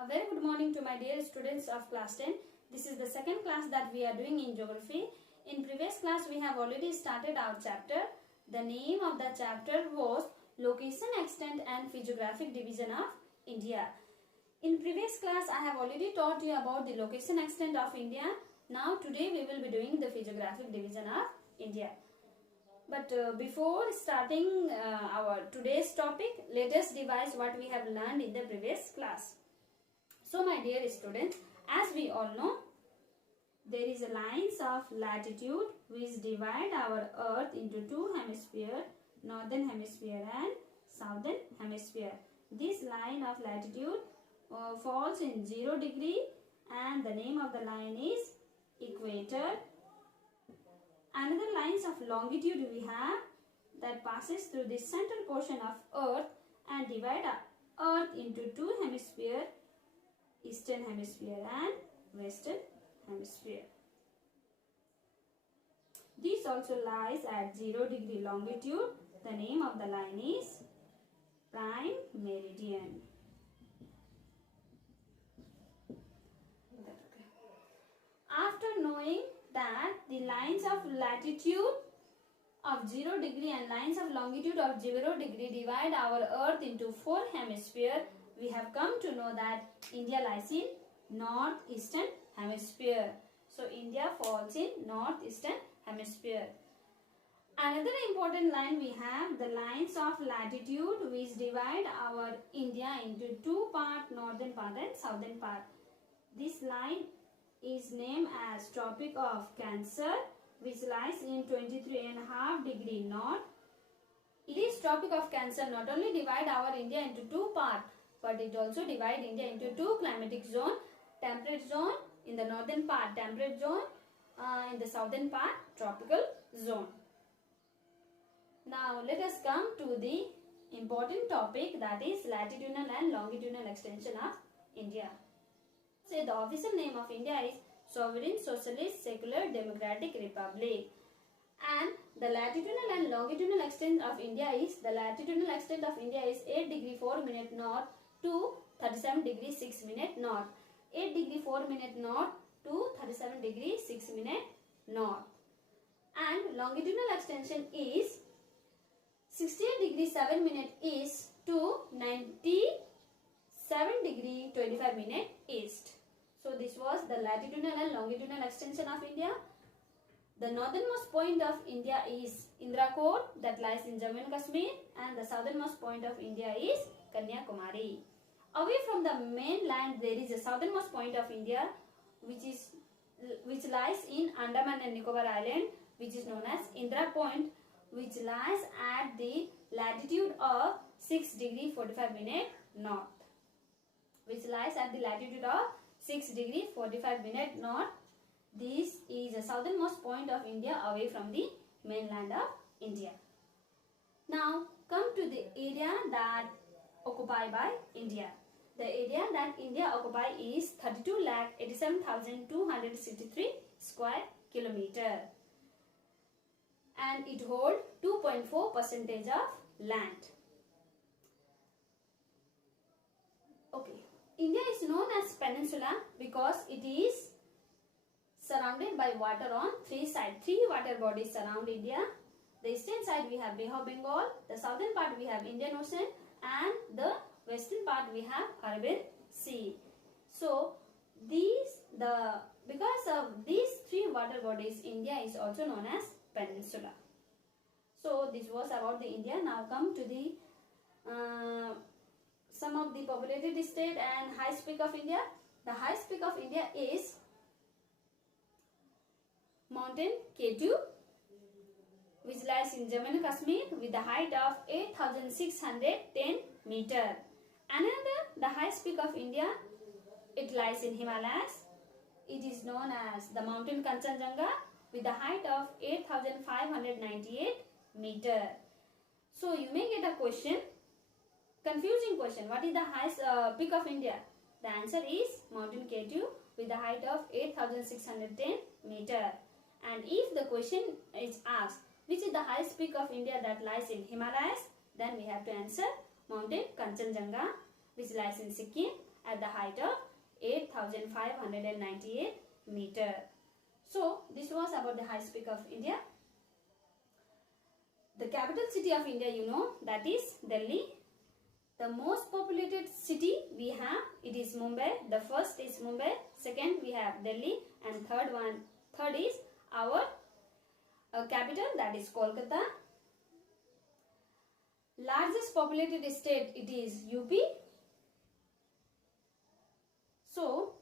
A very good morning to my dear students of class 10. This is the second class that we are doing in geography. In previous class we have already started our chapter. The name of the chapter was Location, Extent and Physiographic Division of India. In previous class I have already taught you about the location extent of India. Now today we will be doing the physiographic division of India. But before starting our today's topic, let us revise what we have learned in the previous class. So my dear students, as we all know, there is a lines of latitude which divide our earth into two hemispheres, northern hemisphere and southern hemisphere. This line of latitude falls in 0 degree and the name of the line is equator. Another lines of longitude we have that passes through the central portion of earth and divide earth into two hemispheres, eastern hemisphere and western hemisphere. This also lies at 0 degree longitude. The name of the line is prime meridian. After knowing that the lines of latitude of 0 degree and lines of longitude of 0 degree divide our earth into 4 hemispheres, we have come to know that India lies in northeastern hemisphere. So India falls in northeastern hemisphere. Another important line we have the lines of latitude which divide our India into two parts, northern part and southern part. This line is named as Tropic of Cancer, which lies in 23.5 degree north. This Tropic of Cancer not only divide our India into two parts, but it also divide India into two climatic zone, temperate zone in the northern part, temperate zone in the southern part, tropical zone. Now let us come to the important topic, that is latitudinal and longitudinal extension of India. Say the official name of India is Sovereign Socialist Secular Democratic Republic, and the latitudinal and longitudinal extent of India is 8 degree 4 minute north to 37 degree 6 minute north. 8 degree 4 minute north to 37 degree 6 minute north. And longitudinal extension is 68 degree 7 minute east to 97 degree 25 minute east. So this was the latitudinal and longitudinal extension of India. The northernmost point of India is Indrakot, that lies in Jammu and Kashmir, and the southernmost point of India is Kanyakumari. Away from the mainland there is a southernmost point of India which lies in Andaman and Nicobar Island, which is known as Indra Point, which lies at the latitude of 6 degree 45 minute north. Which lies at the latitude of 6 degree 45 minute north. This is the southernmost point of India away from the mainland of India. Now come to the area that occupied by India. The area that India occupies is 32,87,263 square kilometer, and it holds 2.4% of land. Okay, India is known as peninsula because it is surrounded by water on three sides. 3 water bodies surround India. The eastern side we have Bay of Bengal, the southern part we have Indian Ocean, and the western part we have Arabian Sea. So because of these 3 water bodies, India is also known as peninsula. So this was about the India. Now come to the some of the populated state and highest peak of India. The highest peak of India is mountain K2, which lies in Jammu and Kashmir with a height of 8,610 meter. Another, the highest peak of India, it lies in Himalayas. It is known as the mountain Kanchenjunga with a height of 8,598 meter. So you may get a question, confusing question, what is the highest peak of India? The answer is mountain K2 with a height of 8,610 meter. And if the question is asked, which is the highest peak of India that lies in Himalayas, then we have to answer mountain Kanchenjunga, which lies in Sikkim, at the height of 8,598 meter. So this was about the highest peak of India. The capital city of India, you know, that is Delhi. The most populated city we have, it is Mumbai. The first is Mumbai, second we have Delhi, and third is our capital, that is Kolkata. Largest populated state, it is UP. So,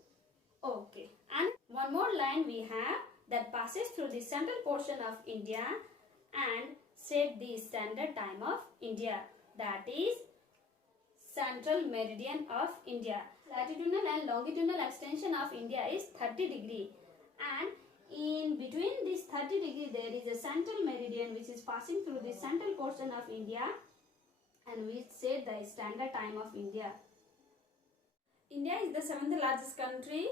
okay. And one more line we have that passes through the central portion of India and set the standard time of India. That is central meridian of India. Latitudinal and longitudinal extension of India is 30 degree. And in between this 30 degree there is a central meridian which is passing through the central portion of India and which set the standard time of India. India is the 7th largest country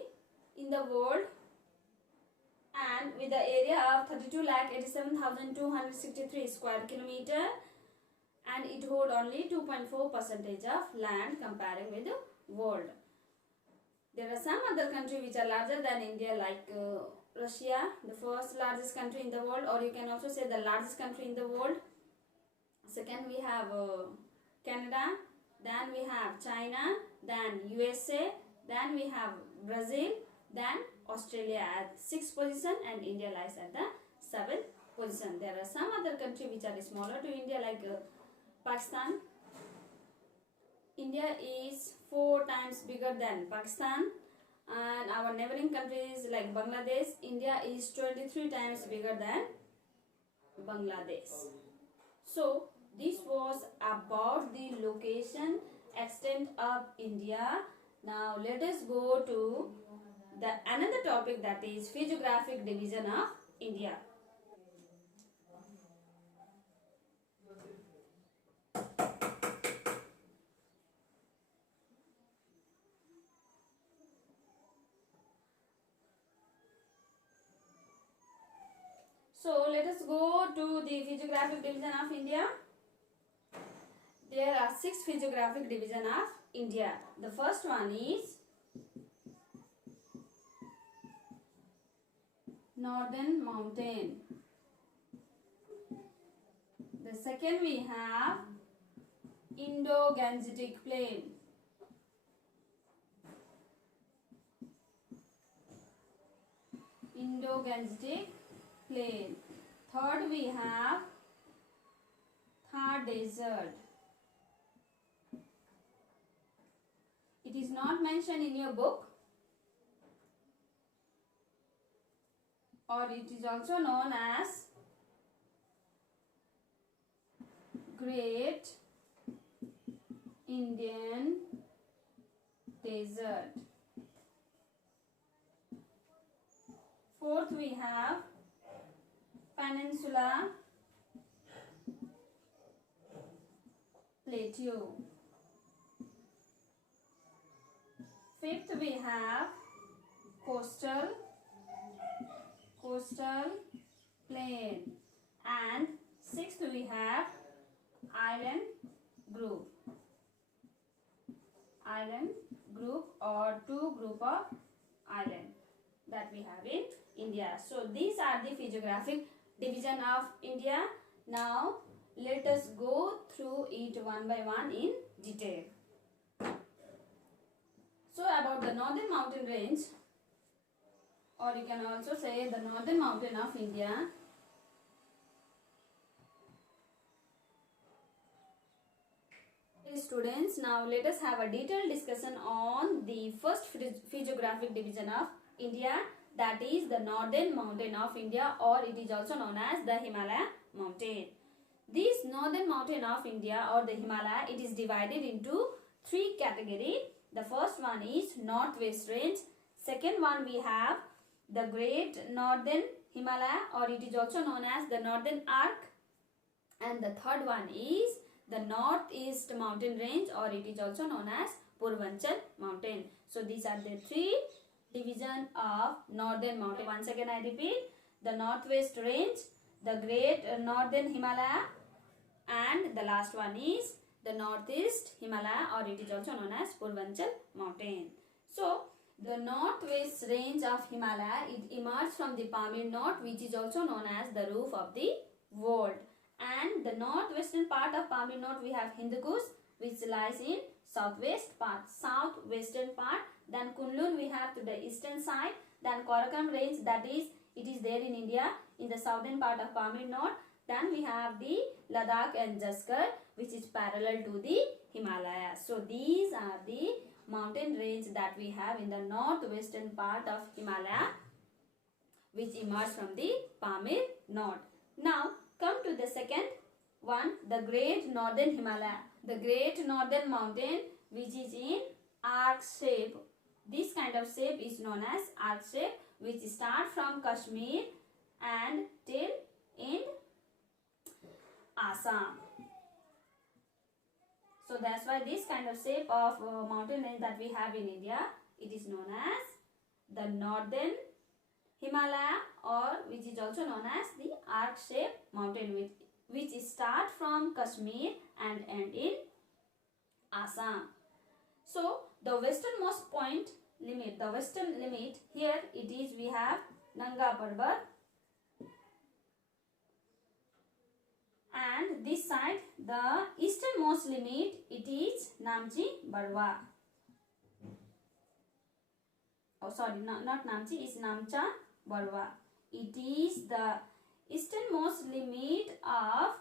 in the world and with the area of 32,87,263 square kilometer, and it holds only 2.4% of land comparing with the world. There are some other countries which are larger than India, like Russia, the first largest country in the world, or you can also say the largest country in the world. Second we have Canada, then we have China, then USA, then we have Brazil, then Australia at 6th position, and India lies at the 7th position. There are some other countries which are smaller to India, like Pakistan. India is 4 times bigger than Pakistan, and our neighboring countries like Bangladesh, India is 23 times bigger than Bangladesh. So this was about the location extent of India. Now let us go to the another topic, that is physiographic division of India. So let us go to the physiographic division of India. There are 6 physiographic division of India. The first one is Northern Mountain. The second we have Indo-Gangetic Plain. Indo-Gangetic Plain. Third we have Thar Desert. It is not mentioned in your book, or it is also known as Great Indian Desert. Fourth we have Peninsula Plateau. Fifth we have Coastal Plain, and sixth we have Island Group or 2 group of island that we have in India. So these are the physiographic division of India. Now let us go through it one by one in detail. So about the Northern Mountain Range, or you can also say the Northern Mountain of India. Students, now let us have a detailed discussion on the first physiographic division of India, that is the Northern Mountain of India, or it is also known as the Himalaya mountain. This Northern Mountain of India or the Himalaya, it is divided into 3 categories. The first one is Northwest Range. Second one we have the Great Northern Himalaya, or it is also known as the Northern Arc. And the third one is the Northeast Mountain Range, or it is also known as Purvanchal Mountain. So these are the 3 divisions of Northern Mountain. Once again I repeat, the Northwest Range, the Great Northern Himalaya, and the last one is the northeast Himalaya, or it is also known as Purvanchal mountain. So the northwest range of Himalaya, it emerged from the Pamir Knot, which is also known as the roof of the world. And the northwestern part of Pamir Knot, we have Hindu Kush, which lies in southwestern part. Then Kunlun we have to the eastern side. Then Karakoram range, that is, it is there in India in the southern part of Pamir Knot. Then we have the Ladakh and Jaskar, which is parallel to the Himalayas. So these are the mountain range that we have in the northwestern part of Himalaya, which emerged from the Pamir Knot. Now come to the second one, the Great Northern Himalaya. The Great Northern Mountain, which is in arc shape. This kind of shape is known as arc shape, which start from Kashmir and till in Assam. So that's why this kind of shape of mountain range that we have in India, it is known as the Northern Himalaya, or which is also known as the arc shape mountain, which start from Kashmir and end in Assam. So the westernmost point limit, the western limit, here it is, we have Nanga Parbat, and this side the easternmost limit, it is Namchi Barwa. Oh sorry, not Namchi, it's Namcha Barwa. It is the easternmost limit of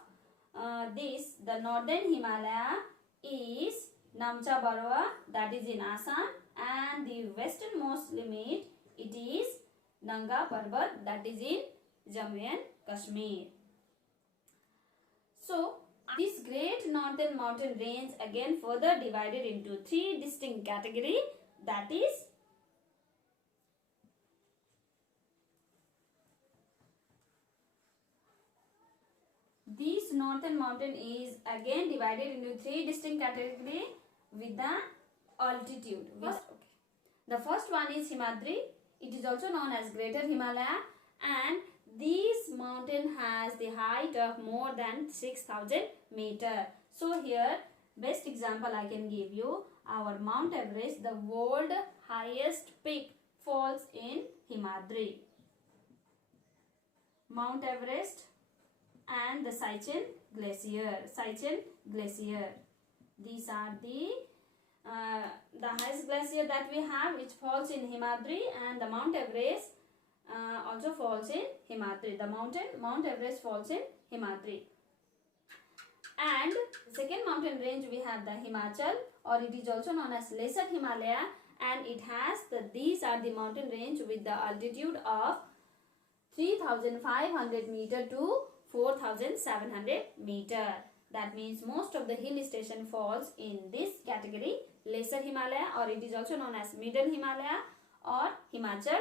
the northern Himalaya is Namcha Barwa, that is in Assam, and the westernmost limit, it is Nanga Parbat, that is in Jammu and Kashmir. So this Great Northern Mountain Range again further divided into three distinct categories, that is this northern mountain is again divided into three distinct categories with the altitude. The first one is Himadri. It is also known as Greater Himalaya, and this mountain has the height of more than 6,000 meters. So here best example I can give you, our Mount Everest, the world highest peak, falls in Himadri. Mount Everest and the Siachen Glacier. These are the highest glacier that we have, which falls in Himadri, and the Mount Everest also falls in Himadri. The Mount Everest falls in Himadri. And the second mountain range we have the Himachal, or it is also known as Lesser Himalaya, and it has these are the mountain range with the altitude of 3,500 meter to 4,700 meter. That means most of the hill station falls in this category, Lesser Himalaya, or it is also known as Middle Himalaya or Himachal.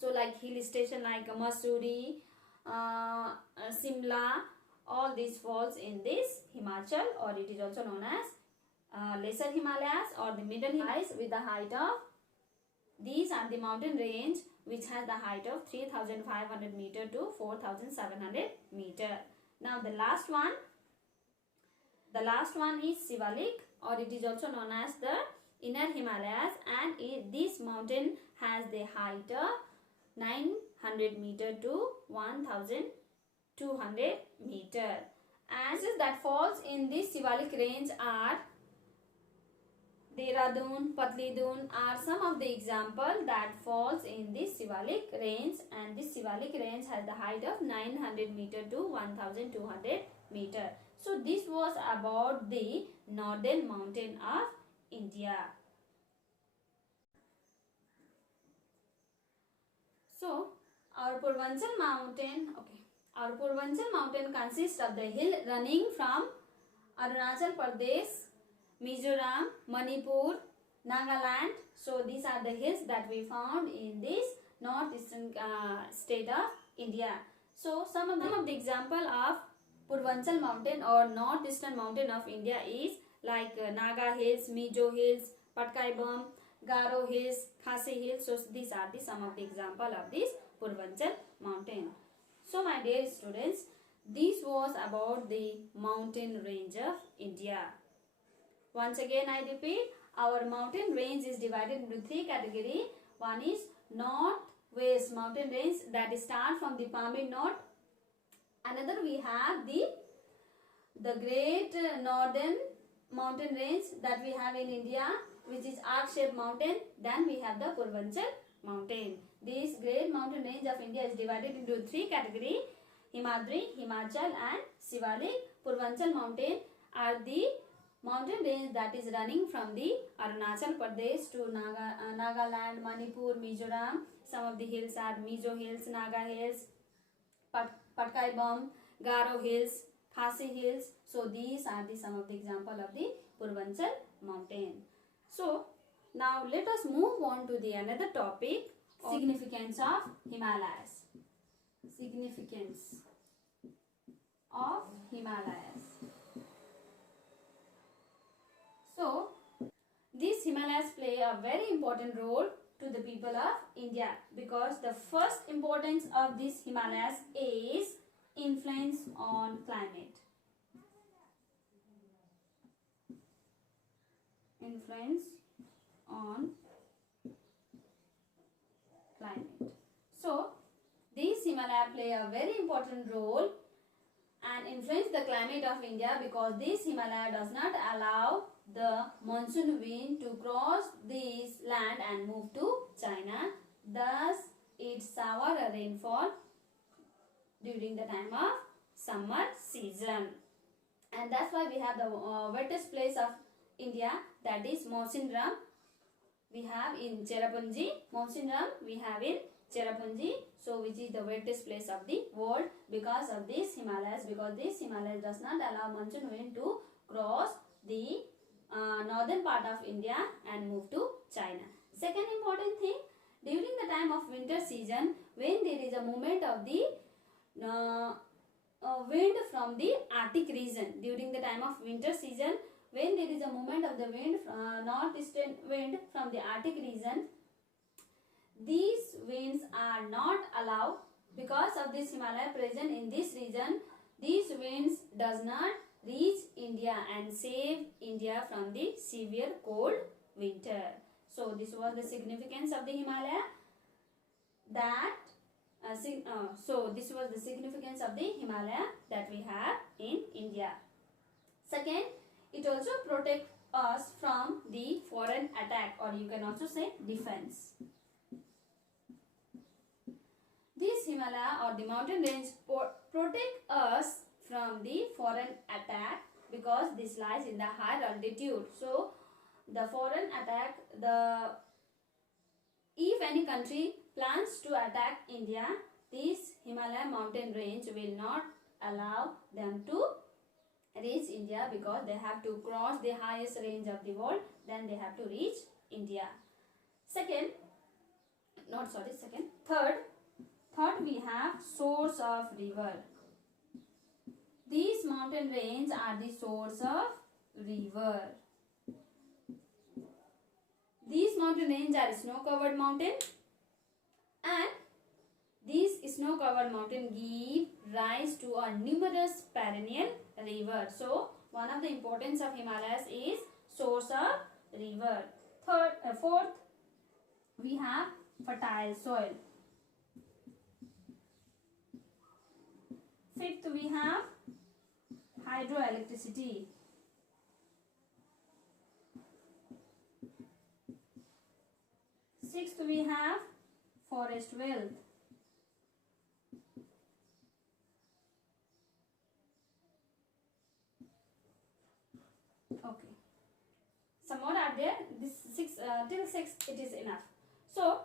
So like hill station like Mussoorie, Simla, all these falls in this Himachal, or it is also known as Lesser Himalayas or the Middle Himalayas, with the height of, these are the mountain range which has the height of 3,500 meter to 4,700 meter. Now the last one is Sivalik, or it is also known as the Inner Himalayas, and this mountain has the height of 900 meter to 1,200 meter. And that falls in this Sivalik range are Dehradun, Patlidun are some of the example that falls in this Sivalik range, and this Sivalik range has the height of 900 meter to 1,200 meter. So this was about the northern mountain of India. So our Purvanchal mountain consists of the hill running from Arunachal Pradesh, Mizoram, Manipur, Nagaland. So these are the hills that we found in this northeastern state of India. So some of the example of Purvanchal mountain or northeastern mountain of India is like Naga Hills, Mizo Hills, Patkai Bum, Garo Hills, Khasi Hills. So these are some of the example of this Purvanchal mountain. So my dear students, This was about the mountain range of India. Once again I repeat, our mountain range is divided into three categories. One is north-west mountain range that start from the Pamir North. Another we have the great northern mountain range that we have in India, which is arc-shaped mountain. Then we have the Purvanchal mountain. This great mountain range of India is divided into three categories: Himadri, Himachal and Shivalik. Purvanchal mountain are the mountain range that is running from the Arunachal Pradesh to Nagaland, Manipur, Mizoram. Some of the hills are Mizo Hills, Naga Hills, Patkai Bum, Garo Hills, Khasi Hills. So these are some of the example of the Purvanchal mountain. So now let us move on to the another topic, significance of Himalayas. Significance of Himalayas. So these Himalayas play a very important role to the people of India, because the first importance of these Himalayas is influence on climate. Influence on climate. So these Himalayas play a very important role and influence the climate of India, because this Himalaya does not allow the monsoon wind to cross this land and move to China. Thus it shower a rainfall during the time of summer season, and that's why we have the wettest place of India, that is Mawsynram. We have in Cherrapunji. Mawsynram we have in Cherrapunji, so which is the wettest place of the world because of this Himalayas, because this Himalayas does not allow monsoon wind to cross the northern part of India and move to China. Second important thing, during the time of winter season, when there is a movement of the wind from the Arctic region, during the time of winter season, when there is a movement of the wind, northeastern wind from the Arctic region, these winds are not allowed because of this Himalaya present in this region. These winds does not reach India and save India from the severe cold winter. So this was the significance of the Himalaya. So this was the significance of the Himalaya that we have in India. Second, it also protects us from the foreign attack, or you can also say defense. This Himalaya or the mountain range protect us from the foreign attack because this lies in the higher altitude. So the foreign attack, if any country plans to attack India, this Himalaya mountain range will not allow them to reach India, because they have to cross the highest range of the world, then they have to reach India. Third we have source of river. These mountain range are the source of river. These mountain range are snow covered mountain, and these snow covered mountain give rise to a numerous perennial river. So one of the importance of Himalayas is source of river. Fourth, we have fertile soil. Fifth, we have hydroelectricity. Sixth, we have forest wealth. Okay, some more are there. This till 6 it is enough. So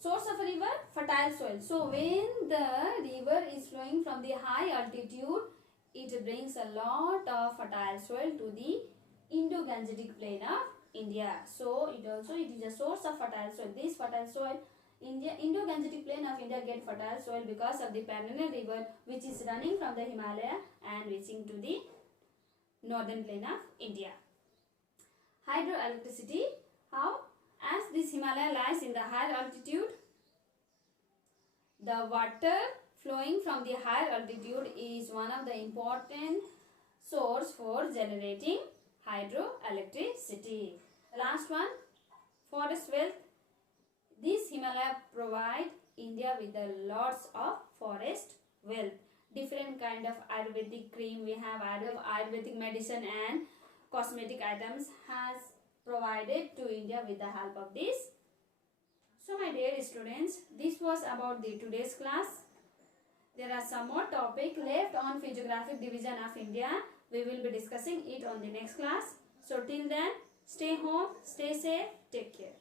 source of a river, fertile soil. So when the river is flowing from the high altitude, it brings a lot of fertile soil to the Indo-Gangetic plain of India. So it is a source of fertile soil. This fertile soil, Indo-Gangetic plain of India get fertile soil because of the perennial river which is running from the Himalaya and reaching to the northern plain of India. Hydroelectricity, how? As this Himalaya lies in the higher altitude, the water flowing from the higher altitude is one of the important source for generating hydroelectricity. The last one, forest wealth. These Himalaya provide India with a lots of forest wealth. Different kind of Ayurvedic cream we have, Ayurvedic medicine and cosmetic items has provided to India with the help of this. So my dear students, this was about the today's class. There are some more topic left on Physiographic Division of India. We will be discussing it on the next class. So till then, stay home, stay safe, take care.